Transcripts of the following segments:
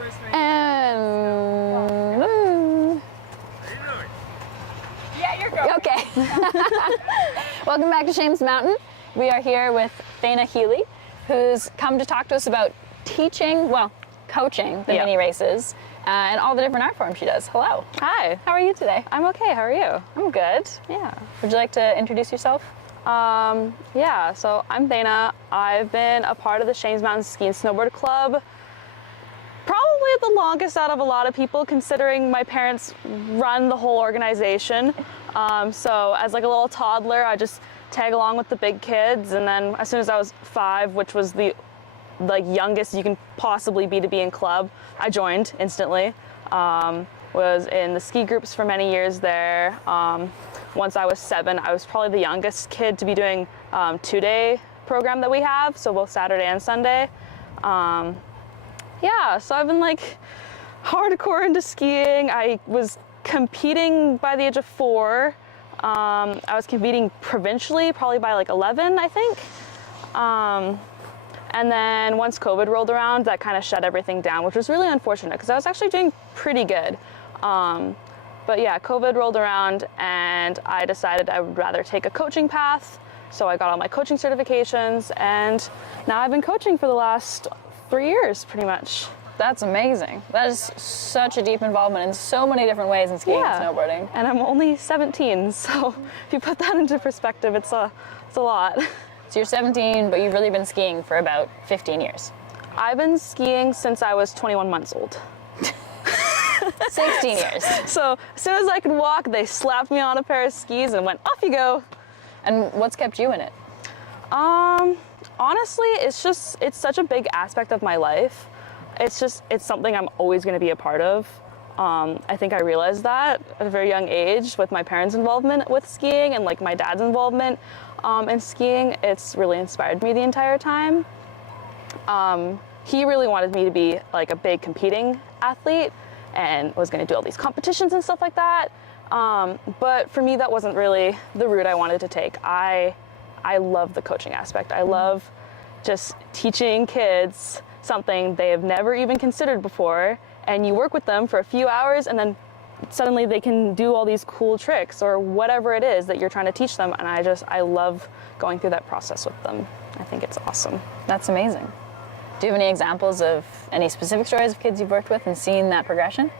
And Yeah, you're going. okay. Welcome back to Shames Mountain. We are here with Thayna Healy, who's come to talk to us about teaching, well, coaching the mini races and all the different art forms she does. Hello. Hi. How are you today? I'm okay. How are you? I'm good. Yeah. Would you like to introduce yourself? Yeah, so I'm Thayna. I've been a part of the Shames Mountain Ski and Snowboard Club probably the longest out of a lot of people, considering my parents run the whole organization. So as like a little toddler, I just tag along with the big kids, and then as soon as I was 5, which was the youngest you can possibly be to be in club, I joined instantly. Was in the ski groups for many years there. Once I was 7, I was probably the youngest kid to be doing 2-day program that we have, so both Saturday and Sunday. Yeah, so I've been like hardcore into skiing. I was competing by the age of 4. I was competing provincially probably by like 11, I think. And then once COVID rolled around, that kind of shut everything down, which was really unfortunate because I was actually doing pretty good. But yeah, COVID rolled around and I decided I would rather take a coaching path. So I got all my coaching certifications, and now I've been coaching for the last 3 years pretty much. That's amazing. That is such a deep involvement in so many different ways in skiing and snowboarding. And I'm only 17, so if you put that into perspective, it's a lot. So you're 17, but you've really been skiing for about 15 years. I've been skiing since I was 21 months old. 16 years. So as soon as I could walk, they slapped me on a pair of skis and went, off you go. And what's kept you in it? Honestly, it's such a big aspect of my life. It's something I'm always going to be a part of. I think I realized that at a very young age with my parents' involvement with skiing and like my dad's involvement in skiing. It's really inspired me the entire time. He really wanted me to be like a big competing athlete and was going to do all these competitions and stuff like that. But for me, that wasn't really the route I wanted to take. I love the coaching aspect. I love just teaching kids something they have never even considered before, and you work with them for a few hours and then suddenly they can do all these cool tricks or whatever it is that you're trying to teach them, and I love going through that process with them. I think it's awesome. That's amazing. Do you have any examples of any specific stories of kids you've worked with and seen that progression?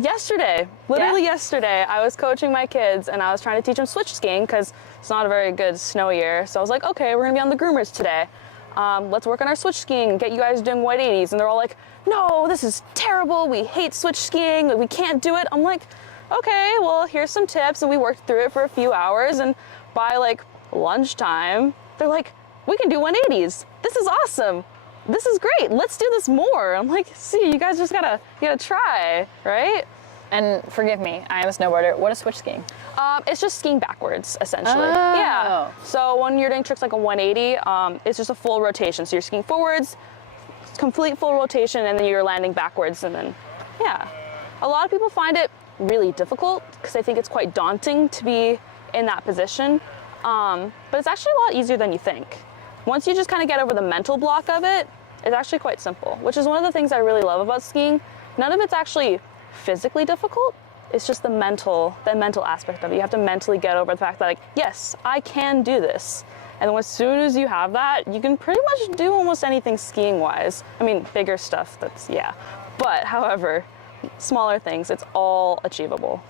Yesterday, yesterday, I was coaching my kids and I was trying to teach them switch skiing because it's not a very good snow year. So I was like, okay, we're gonna be on the groomers today. Let's work on our switch skiing and get you guys doing 180s. And they're all like, no, this is terrible. We hate switch skiing. We can't do it. I'm like, okay, well, here's some tips. And we worked through it for a few hours. And by like lunchtime, they're like, we can do 180s. This is awesome. This is great. Let's do this more. I'm like, see, you guys just gotta try, right? And forgive me, I am a snowboarder. What is switch skiing? It's just skiing backwards, essentially. Oh. Yeah. So when you're doing tricks like a 180, it's just a full rotation. So you're skiing forwards, complete full rotation, and then you're landing backwards, and then, yeah. A lot of people find it really difficult because I think it's quite daunting to be in that position. But it's actually a lot easier than you think. Once you just kind of get over the mental block of it, it's actually quite simple, which is one of the things I really love about skiing. None of it's actually physically difficult. It's just the mental aspect of it. You have to mentally get over the fact that, like, yes, I can do this. And then as soon as you have that, you can pretty much do almost anything skiing wise. I mean, bigger stuff, But however, smaller things, it's all achievable.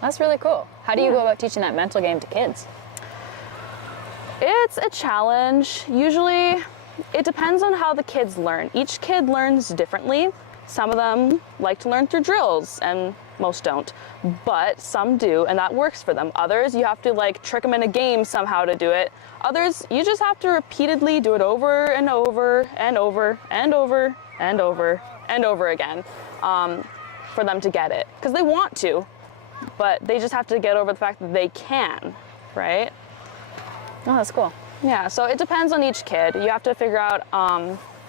That's really cool. How do you go about teaching that mental game to kids? It's a challenge. Usually, it depends on how the kids learn. Each kid learns differently. Some of them like to learn through drills, and most don't. But some do, and that works for them. Others, you have to like trick them in a game somehow to do it. Others, you just have to repeatedly do it over and over and over and over and over and over again for them to get it. Because they want to, but they just have to get over the fact that they can, right? Oh, that's cool. Yeah, so it depends on each kid. You have to figure out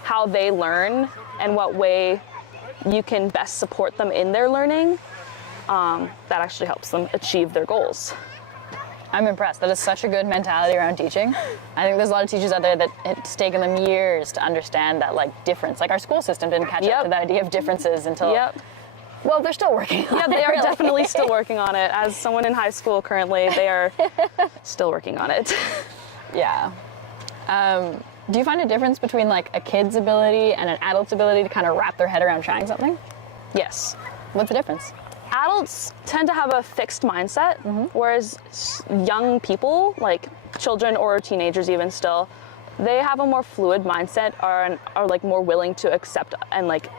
how they learn and what way you can best support them in their learning. That actually helps them achieve their goals. I'm impressed. That is such a good mentality around teaching. I think there's a lot of teachers out there that it's taken them years to understand that like difference. Like our school system didn't catch up to the idea of differences until, well, they're still working on it. Yeah, they are really. definitely still working on it. As someone in high school currently, they are still working on it. Yeah. Do you find a difference between like a kid's ability and an adult's ability to kind of wrap their head around trying something? Yes. What's the difference? Adults tend to have a fixed mindset, whereas young people, like children or teenagers even still, they have a more fluid mindset, are like more willing to accept and like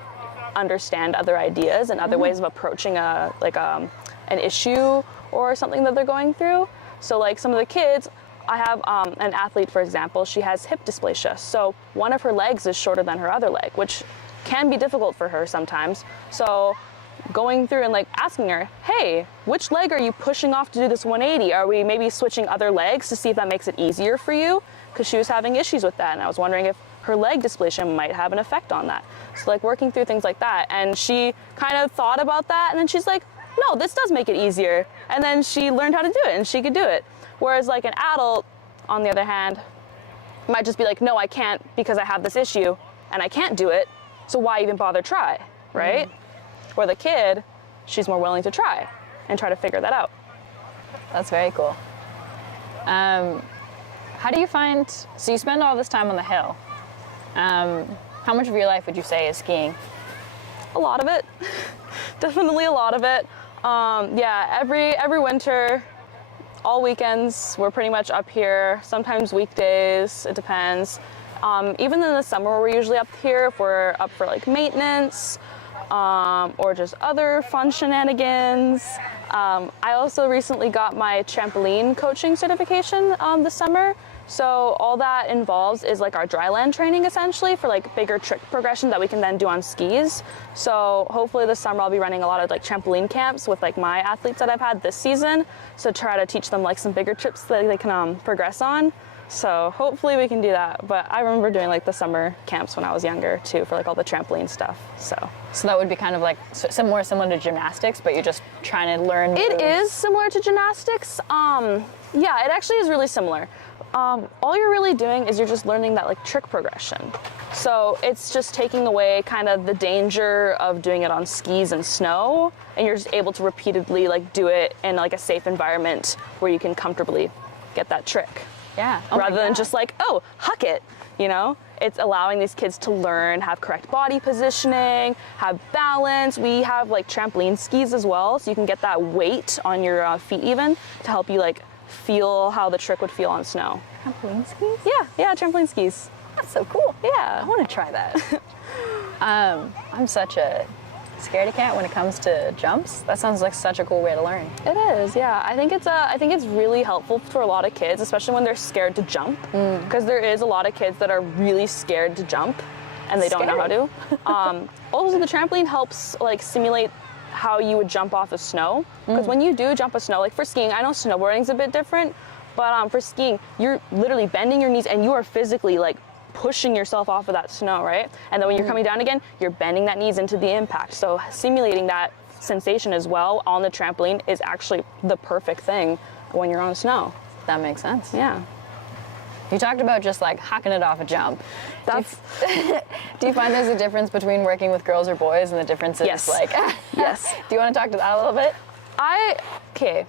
understand other ideas and other ways of approaching an issue or something that they're going through. So like some of the kids, I have an athlete, for example, she has hip dysplasia. So one of her legs is shorter than her other leg, which can be difficult for her sometimes. So going through and like asking her, hey, which leg are you pushing off to do this 180? Are we maybe switching other legs to see if that makes it easier for you? Because she was having issues with that, and I was wondering if her leg dysplasia might have an effect on that. So like working through things like that, and she kind of thought about that, and then she's like, no, this does make it easier. And then she learned how to do it, and she could do it. Whereas like an adult, on the other hand, might just be like, no, I can't because I have this issue and I can't do it, so why even bother try, right? Where the kid, she's more willing to try and try to figure that out. That's very cool. How do you find, so you spend all this time on the hill. How much of your life would you say is skiing? A lot of it. Definitely a lot of it. Yeah, every winter, all weekends, we're pretty much up here, sometimes weekdays, it depends. Even in the summer, we're usually up here if we're up for like maintenance, or just other fun shenanigans. I also recently got my trampoline coaching certification this summer. So all that involves is like our dryland training essentially for like bigger trick progression that we can then do on skis. So hopefully this summer I'll be running a lot of like trampoline camps with like my athletes that I've had this season. So try to teach them like some bigger trips that they can progress on. So hopefully we can do that. But I remember doing like the summer camps when I was younger too for like all the trampoline stuff. So that would be kind of like similar to gymnastics, but you're just trying to learn moves. It is similar to gymnastics. Yeah, it actually is really similar. All you're really doing is you're just learning that like trick progression. So it's just taking away kind of the danger of doing it on skis and snow, and you're just able to repeatedly like do it in like a safe environment where you can comfortably get that trick. Yeah. Rather than just like, oh, huck it, you know? It's allowing these kids to learn, have correct body positioning, have balance. We have like trampoline skis as well, so you can get that weight on your feet even to help you like feel how the trick would feel on snow. Trampoline skis? Yeah, trampoline skis. That's so cool. Yeah. I want to try that. I'm such a scaredy cat when it comes to jumps. That sounds like such a cool way to learn. It is, yeah. I think it's really helpful for a lot of kids, especially when they're scared to jump, because there is a lot of kids that are really scared to jump, and they don't know how to. Also, the trampoline helps like simulate how you would jump off of snow, because when you do jump a snow, like for skiing, I know snowboarding's a bit different, but for skiing, you're literally bending your knees and you are physically like pushing yourself off of that snow, right? And then when you're coming down again, you're bending that knees into the impact. So simulating that sensation as well on the trampoline is actually the perfect thing when you're on snow. That makes sense. Yeah. You talked about just like hucking it off a jump. Do you find there's a difference between working with girls or boys, and the difference is like, yes. Do you want to talk to that a little bit? Okay.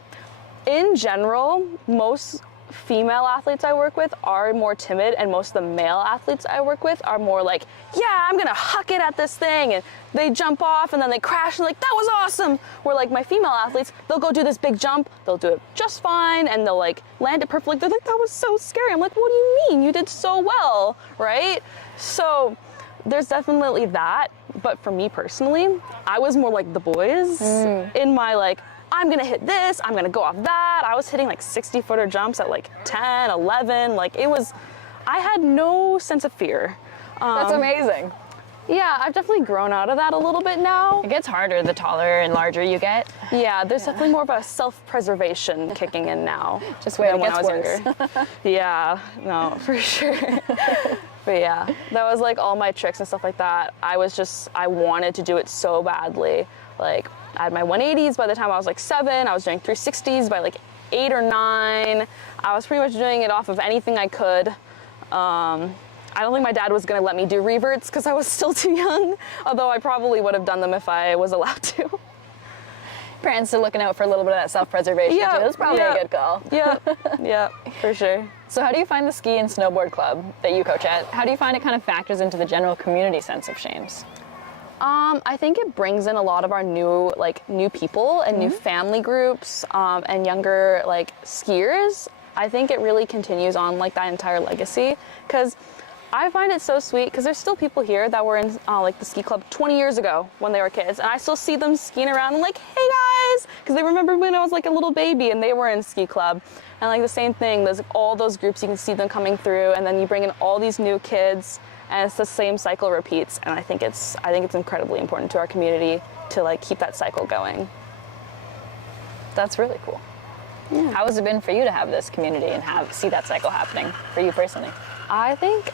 In general, most female athletes I work with are more timid, and most of the male athletes I work with are more like, yeah, I'm gonna huck it at this thing, and they jump off and then they crash and like, that was awesome. Where like my female athletes, they'll go do this big jump, they'll do it just fine, and they'll like land it perfectly. They're like, that was so scary. I'm like, what do you mean? You did so well, right? So there's definitely that, but for me personally, I was more like the boys in my like, I'm gonna hit this, I'm gonna go off that. I was hitting like 60-footer jumps at like 10, 11, like it was, I had no sense of fear. That's amazing. Yeah, I've definitely grown out of that a little bit now. It gets harder the taller and larger you get. Yeah, there's definitely more of a self-preservation kicking in now. Just wait, than it when gets I was worse. younger. Yeah, no, for sure. But yeah, that was like all my tricks and stuff like that. I wanted to do it so badly. Like I had my 180s by the time I was like 7. I was doing 360s by like 8 or 9. I was pretty much doing it off of anything I could. I don't think my dad was gonna let me do reverts because I was still too young, although I probably would have done them if I was allowed to. Parents are looking out for a little bit of that self-preservation too. That's probably a good call. Yeah, yeah, for sure. So how do you find the ski and snowboard club that you coach at? How do you find it kind of factors into the general community sense of Shames? I think it brings in a lot of our new people and new family groups and younger skiers. I think it really continues on that entire legacy, because I find it so sweet because there's still people here that were in the ski club 20 years ago when they were kids, and I still see them skiing around and hey guys, because they remember when I was a little baby and they were in ski club. And the same thing, there's all those groups, you can see them coming through, and then you bring in all these new kids, and it's the same cycle repeats. And I think it's incredibly important to our community to keep that cycle going. That's really cool. Yeah. How has it been for you to have this community and see that cycle happening for you personally? I think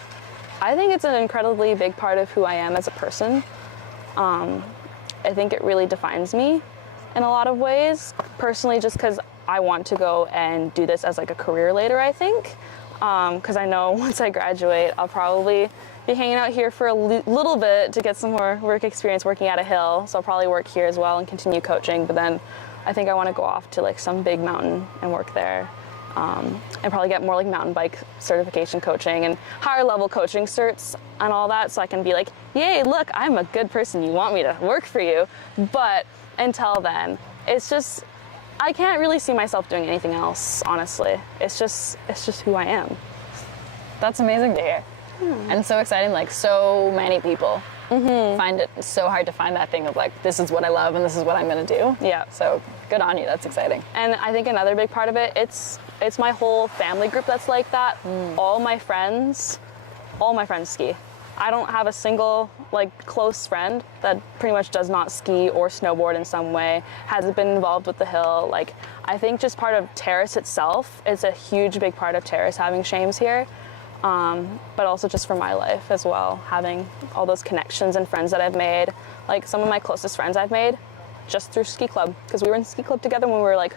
it's an incredibly big part of who I am as a person. I think it really defines me in a lot of ways, personally, just because I want to go and do this as a career later, I think. Because I know once I graduate, I'll probably be hanging out here for a little bit to get some more work experience working at a hill. So I'll probably work here as well and continue coaching. But then I think I want to go off to some big mountain and work there. And probably get more mountain bike certification coaching and higher level coaching certs and all that, so I can be yay, look, I'm a good person, you want me to work for you. But until then, it's just, I can't really see myself doing anything else, honestly. It's just who I am. That's amazing to hear. And so exciting, so many people find it so hard to find that thing of this is what I love and this is what I'm gonna do. Yeah. So good on you, that's exciting. And I think another big part of it, it's my whole family group that's like that. All my friends ski. I don't have a single close friend that pretty much does not ski or snowboard in some way, hasn't been involved with the hill. I think just part of Terrace itself is a huge big part of Terrace having Shames here. But also just for my life as well, having all those connections and friends that I've made. Some of my closest friends I've made just through ski club, because we were in ski club together when we were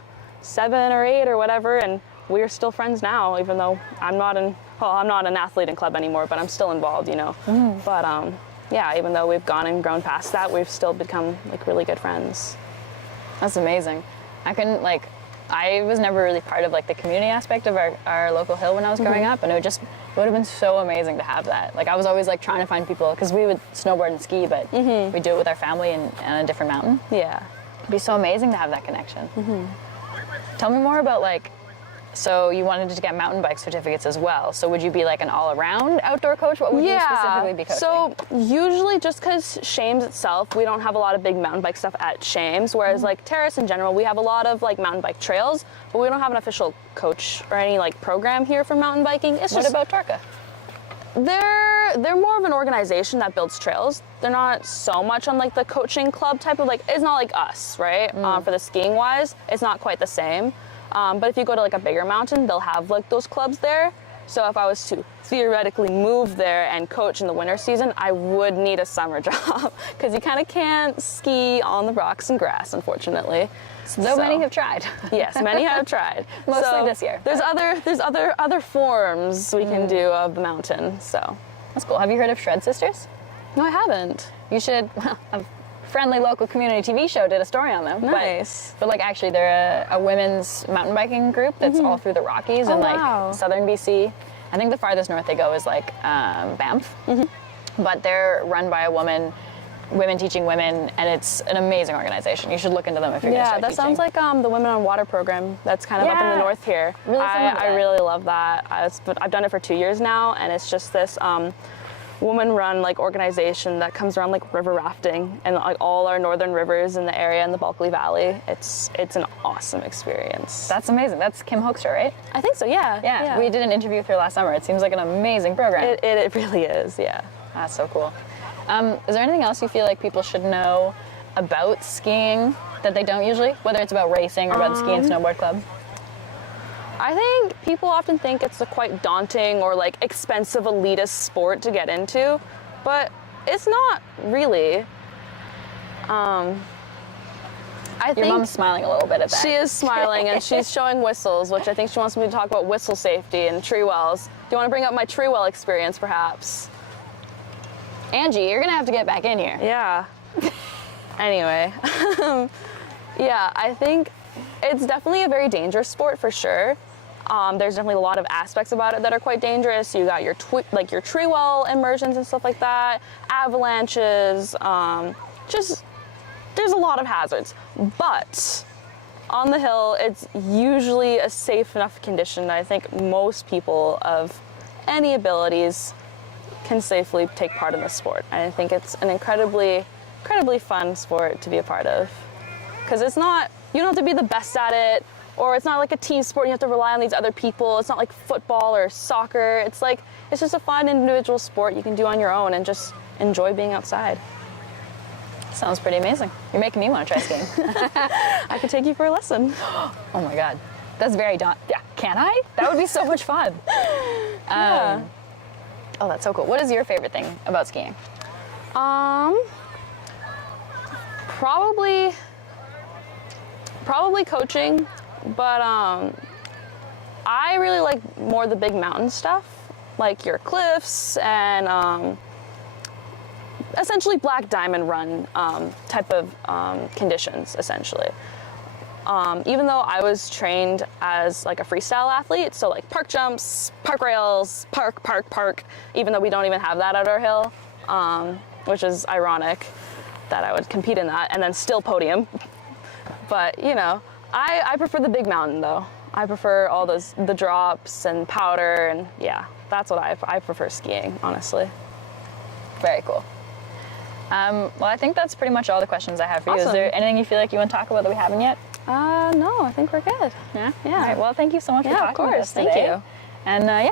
7 or 8 or whatever, and we are still friends now, even though I'm not an athlete in club anymore, but I'm still involved, But yeah, even though we've gone and grown past that, we've still become really good friends. That's amazing. I was never really part of the community aspect of our local hill when I was growing up, and it would have been so amazing to have that. I was always trying to find people, because we would snowboard and ski, but we do it with our family and on a different mountain. Yeah. It'd be so amazing to have that connection. Tell me more about so you wanted to get mountain bike certificates as well. So would you be an all-around outdoor coach? What would you specifically be coaching? So usually, just because Shames itself, we don't have a lot of big mountain bike stuff at Shames, whereas Terrace in general, we have a lot of mountain bike trails, but we don't have an official coach or any program here for mountain biking. What about Torca? They're more of an organization that builds trails. They're not so much on the coaching club type of it's not like us, right? For the skiing wise, it's not quite the same. But if you go to a bigger mountain, they'll have those clubs there. So if I was to theoretically move there and coach in the winter season, I would need a summer job, because you kind of can't ski on the rocks and grass, unfortunately. Though many have tried. Yes, many have tried. Mostly this year. There's other forms we can do of the mountain. So that's cool. Have you heard of Shred Sisters? No, I haven't. You should. A friendly local community TV show did a story on them. Nice. But actually they're a women's mountain biking group that's all through the Rockies and southern BC. I think the farthest north they go is Banff. But they're run by a woman, women teaching women, and it's an amazing organization. You should look into them if you're going to start that teaching. sounds like the Women on Water program that's kind of up in the north here. Really I really love that. I've done it for 2 years now, and it's just this woman-run organization that comes around river rafting and all our northern rivers in the area in the Bulkley Valley. It's an awesome experience. That's amazing. That's Kim Hoekstra, right? I think so. Yeah. We did an interview with her last summer. It seems like an amazing program. It really is. Yeah. That's so cool. Is there anything else you feel people should know about skiing that they don't usually, whether it's about racing or about the ski and snowboard club? I think people often think it's a quite daunting or expensive elitist sport to get into, but it's not really. I Your think mom's smiling a little bit at that. she is smiling and she's showing whistles, which I think she wants me to talk about whistle safety and tree wells. Do you want to bring up my tree well experience, perhaps? Angie, you're gonna have to get back in here. Yeah. Anyway, yeah, I think it's definitely a very dangerous sport for sure. There's definitely a lot of aspects about it that are quite dangerous. You got your your tree well immersions and stuff like that, avalanches, just there's a lot of hazards. But on the hill, it's usually a safe enough condition that I think most people of any abilities can safely take part in this sport. I think it's an incredibly fun sport to be a part of. Because it's not, you don't have to be the best at it, or it's not like a team sport, you have to rely on these other people. It's not like football or soccer. It's just a fun individual sport you can do on your own and just enjoy being outside. Sounds pretty amazing. You're making me want to try skiing. I could take you for a lesson. Oh my God. That's very yeah, can I? That would be so much fun. Yeah. Oh, that's so cool. What is your favorite thing about skiing? Probably coaching, but I really like more the big mountain stuff, like your cliffs and essentially black diamond run type of conditions, essentially. Even though I was trained as like a freestyle athlete, so like park jumps, park rails, park, even though we don't even have that at our hill, which is ironic that I would compete in that and then still podium. But you know, I prefer the big mountain though. I prefer all the drops and powder, and yeah, that's what I prefer skiing, honestly. Very cool. Well, I think that's pretty much all the questions I have for you. Awesome. Is there anything you feel like you want to talk about that we haven't yet? No, I think we're good. Yeah? Yeah. All right, well, thank you so much for Yeah, talking of course. with us Thank today. you. And yeah,